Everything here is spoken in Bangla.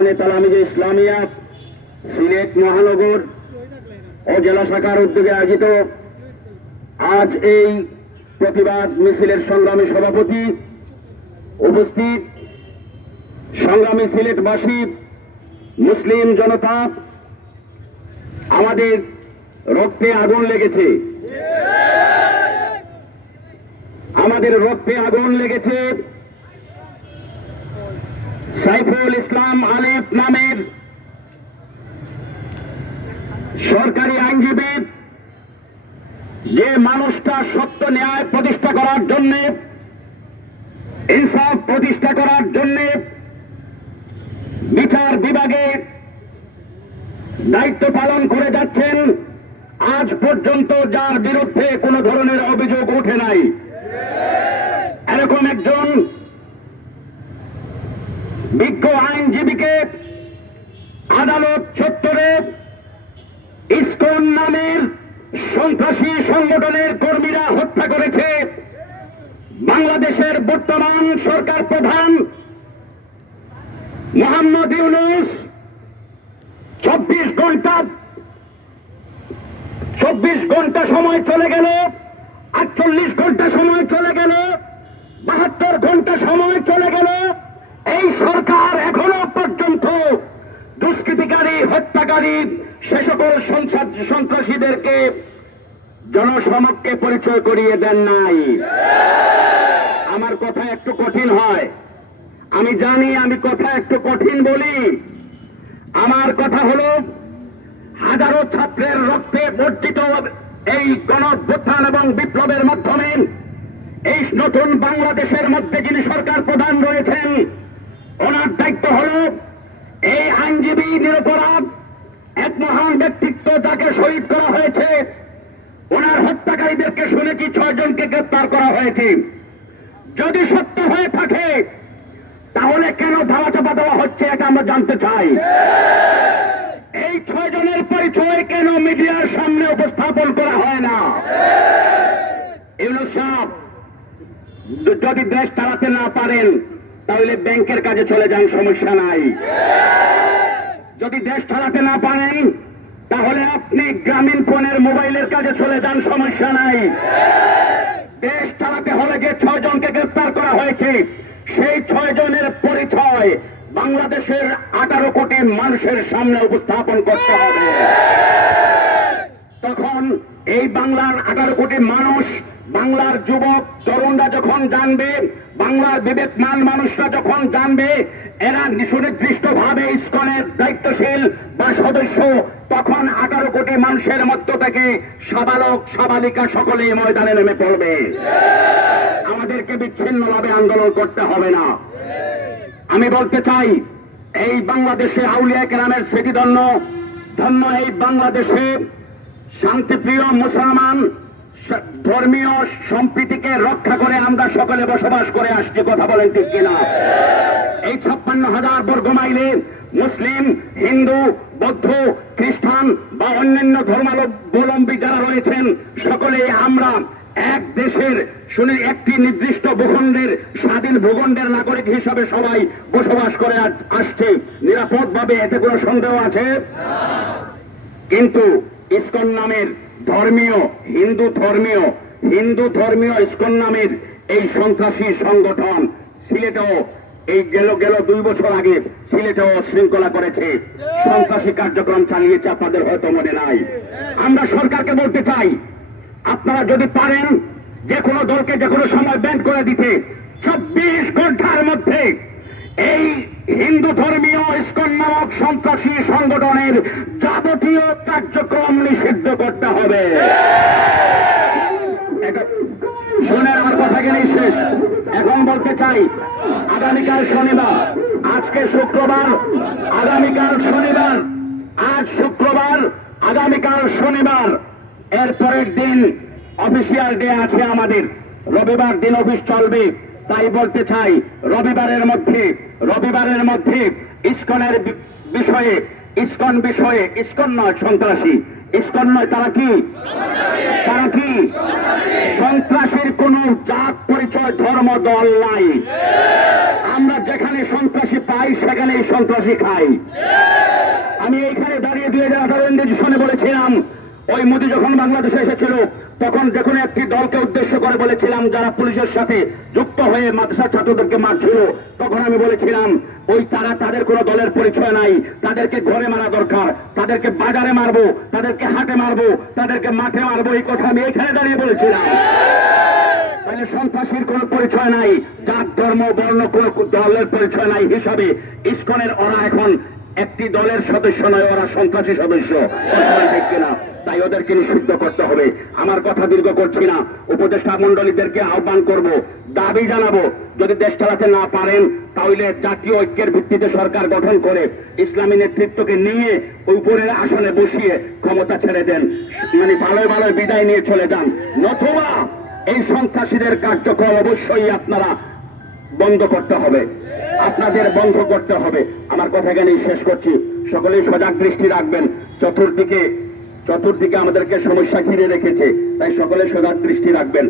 তালামিজে ইসলামিয়া সিলেট মহানগর ও জেলা শাখার উদ্যোগে আয়োজিত আজ এই প্রতিবাদ মিছিলের সংগ্রামী সভাপতি উপস্থিত সংগ্রামী সিলেটবাসী মুসলিম জনতা, আমাদের রক্তে আগুন লেগেছে, আমাদের রক্তে আগুন লেগেছে সাইফুল ইসলাম আলিফ নামের সরকারি আইনজীবী, যে মানুষটা সত্য ন্যায় প্রতিষ্ঠা করার জন্য, ইনসাফ প্রতিষ্ঠা করার জন্য বিচার বিভাগে দায়িত্ব পালন করে যাচ্ছেন, আজ পর্যন্ত যার বিরুদ্ধে কোনো ধরনের অভিযোগ ওঠে নাই, এরকম একজন বিজ্ঞ আইনজীবীকে আদালত চত্বরে ইসকন নামের সন্ত্রাসী সংগঠনের কর্মীরা হত্যা করেছে। বাংলাদেশের বর্তমান সরকার প্রধান মোহাম্মদ ইউনূস 24 ঘন্টা সময় চলে গেল, 48 ঘন্টা সময় চলে গেল, 72 ঘন্টা সময় চলে গেল, এই সরকার এখনো পর্যন্ত দুষ্কৃতিকারী, হত্যাকারী, সে সকল সন্ত্রাসীদেরকে জনসমক্ষে পরিচয় করিয়ে দেন নাই। আমার কথা একটু কঠিন হয়, আমি জানি, আমি কথা একটু কঠিন বলি। আমার কথা হলো, হাজারো ছাত্রের রক্তে বর্জিত এই গণঅভ্যুত্থান এবং বিপ্লবের মাধ্যমে এই নতুন বাংলাদেশের মধ্যে যিনি সরকার প্রধান রয়েছেন, ওনার দায়িত্ব হল এই আইনজীবী নিরপরাধ এক মহান ব্যক্তিত্ব যাকে শহীদ করা হয়েছে, ওনার হত্যাকারীদেরকে শুনেছি 6 জনকে গ্রেপ্তার করা হয়েছে। যদি সত্য হয়ে থাকে তাহলে কেন ধামাচাপা দেওয়া হচ্ছে, এটা আমরা জানতে চাই। এই 6 জনের পরিচয় কেন মিডিয়ার সামনে উপস্থাপন করা হয় না? ইউনূস সাহেব, যদি দেশ চালাতে না পারেন তাহলে ব্যাংকের কাজে চলে যান, সমস্যা নাই। যদি দেশ চালাতে না পারেন তাহলে আপনি গ্রামীণ ফোনের মোবাইলের কাজে চলে যান, সমস্যা নাই। দেশ চালাতে হলে যে 6 জনকে গ্রেফতার করা হয়েছে, সেই 6 জনের পরিচয় বাংলাদেশের 18 কোটি মানুষের সামনে উপস্থাপন করতে হবে। তখন এই বাংলার 18 কোটি মানুষ, বাংলার যুবক তরুণরা যখন জানবে, বাংলার বিবেকমান মানুষরা যখন জানবে এরা সুনির্দিষ্টভাবে ইসকনের দায়িত্বশীল বা সদস্য, তখন 18 কোটি মানুষের মধ্য থেকে সাবালক সাবালিকা সকলেই ময়দানে নেমে পড়বে। আমাদেরকে বিচ্ছিন্নভাবে আন্দোলন করতে হবে না। আমি বলতে চাই, এই বাংলাদেশে আউলিয়া কেরামের স্মৃতিধন্য ধন্য এই বাংলাদেশে শান্তিপ্রিয় মুসলমান ধর্মীয় সম্প্রীতিকে রক্ষা করে আমরা সকলে বসবাস করে আসছি, কথা বলেন ঠিক কিনা? এই 56,000 বর্গ মাইলে মুসলিম, হিন্দু, বৌদ্ধ, খ্রিস্টান বা অন্যান্য ধর্মাবলম্বী যারা রয়েছেন, সকলে আমরা এক দেশের একটি নির্দিষ্ট ভূখণ্ডের স্বাধীন ভূখণ্ডের নাগরিক হিসাবে সবাই বসবাস করে আসছে নিরাপদভাবে, এতে কোনো সন্দেহ আছে? কিন্তু ইসকন নামের হিন্দু ধর্মীয় ইসকন নামের এই সন্ত্রাসী সংগঠন সিলেটেও এই গেল 2 বছর আগে সিলেটেও শৃঙ্খলা করেছে, সন্ত্রাসী কার্যক্রম চালিয়েছে, আপনাদের হয়তো মনে নাই। আমরা সরকারকে বলতে চাই, আপনারা যদি পারেন যে কোনো দলকে যে কোনো সময় ব্যান করে দিতে, 24 ঘন্টার মধ্যে এই হিন্দু ধর্মীয় ইসকন নামক সন্ত্রাসী সংগঠনের যাবতীয় কার্যক্রম নিষিদ্ধ করতে হবে। শুনে আমার কথা গেলেই শেষ। এখন বলতে চাই, আগামীকাল শনিবার, আজকে শুক্রবার, আগামীকাল শনিবার, আজ শুক্রবার, আগামীকাল শনিবার, এর পরের দিন অফিসিয়াল ডে আছে আমাদের, রবিবার দিন অফিস চলবে। তাই বলতে চাই, রবিবারের মধ্যে ইসকনের বিষয়ে, ইসকন নয় সন্ত্রাসী, ইসকন নয়, তারা কি? তারা কি? সন্ত্রাসীর কোন জাত পরিচয় ধর্ম দল নাই। আমরা যেখানে সন্ত্রাসী পাই সেখানেই সন্ত্রাসী খাই। আমি এইখানে দাঁড়িয়ে 2018 সনে বলেছিলাম, ওই মোদি যখন বাংলাদেশে এসেছিল তখন যখন একটি দলকে উদ্দেশ্য করে বলেছিলাম যারা পুলিশের সাথে যুক্ত হয়ে মাদ্রাসা ছাত্রদেরকে মারছিল, তখন আমি বলেছিলাম ওই তারা তাদের কোনো দলের পরিচয় নাই, তাদেরকে ঘরে মারা দরকার, তাদেরকে বাজারে মারবো, তাদেরকে হাটে মারবো, তাদেরকে মাঠে মারবো, এই কথা আমি এখানে দাঁড়িয়ে বলেছিলাম। তাহলে সন্ত্রাসীর কোন পরিচয় নাই, জাত ধর্ম বর্ণ কোন দলের পরিচয় নাই হিসাবে ইসকনের ওরা এখন একটি দলের সদস্য নয়, ওরা সন্ত্রাসী সদস্য। ঠিক কিনা? তাই ওদেরকে নিষিদ্ধ করতে হবে। আমার কথা দীর্ঘ করছি না, উপদেষ্টা মন্ডলীদেরকে আহ্বান করব, দাবি জানাবো, যদি দেশ চালাতে না পারেন তাহলে জাতীয় ঐক্যের ভিত্তিতে সরকার গঠন করে ইসলামী নেতৃত্বকে নিয়ে উপরের আসনে বসিয়ে ক্ষমতা ছেড়ে দেন, মানে ভালো ভালো বিদায় নিয়ে চলে যান। নতুবা এই সন্ত্রাসীদের কার্যক্রম অবশ্যই আপনারা বন্ধ করতে হবে, আপনাদের বন্ধ করতে হবে। আমার কথা এখানেই শেষ করছি। সকলেই সজাগ দৃষ্টি রাখবেন। চতুর্দিকে আমাদেরকে সমস্যা ঘিরে রেখেছে, তাই সকলে সজাগ দৃষ্টি রাখবেন।